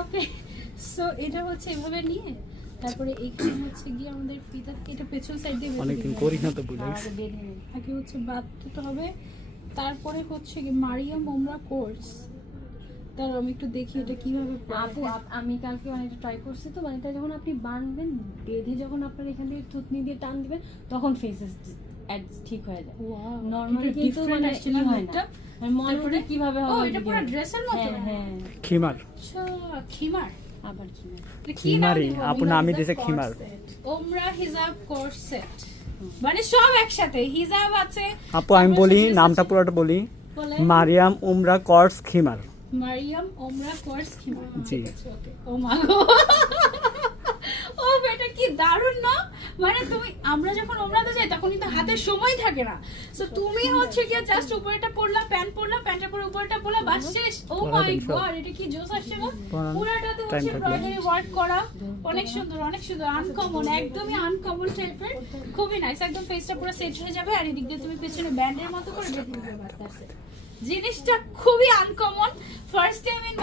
Okay so এটা হচ্ছে এভাবে নিয়ে তারপরে এইখানে হচ্ছে গিয়ে আমাদের ফিতা এটা পেছন সাইড দিয়ে অনেকদিন করি না তো বুঝে আগে হচ্ছে বাঁধতে হবে। তারপরে হচ্ছে কি মারিয়া মোমরা কোর্স। তার আমি একটু দেখি এটা কীভাবে। আপু আমি কালকে অনেকটা ট্রাই করছি তো মানে এটা যখন আপনি বাঁধবেন বেঁধে যখন আপনার এখান থেকে থুতনি দিয়ে টান দিবেন তখন ফেসেস ঠিক হয়ে যায়। নর্মালি কিন্তু মানে হয় না। মানে মনে হয় কীভাবে হবে এটা পুরো ড্রেসের মতো? হ্যাঁ হ্যাঁ। খিমার। আচ্ছা খিমার? আবার নাম খিমারি, আপু নামই দিয়েছে খিমার। ওমরা হিজাব কোর্সেট মানে সব একসাথে হিজাব আছে আপু আমি বলি নামটা পুরোটা বলি। মারিয়াম উমরা কোর্স খিমার। মারিয়াম ওমরা কোর্স খিমার। জি। ঠিক আছে, okay. ও মা গো। ও বেটা কি দারুণ না মানে তুমি আমরা যখন ওমরাতে যাই তখন কিন্তু হাতে সময় থাকে না। সো তুমি হচ্ছে কি জাস্ট উপরেটা পরলা প্যান্ট পরলা প্যান্টের পরে উপরটা পরলা বাস শেষ। ও মাই গড এটা কি জোস আসছে না পরান। পুরাটাতে হচ্ছে। এমব্রয়ডারি ওয়ার্ক করা। অনেক সুন্দর অনেক সুন্দর আনকমন একদমই আনকমন টাইপের খুবই নাইস একদম ফেসটা পুরো সেট হয়ে যাবে আর এদিক দিয়ে তুমি পেছনে ব্যান্ডের মতো করে জিনিসটা খুবই আনকমন ফার্স্ট টাইম ইন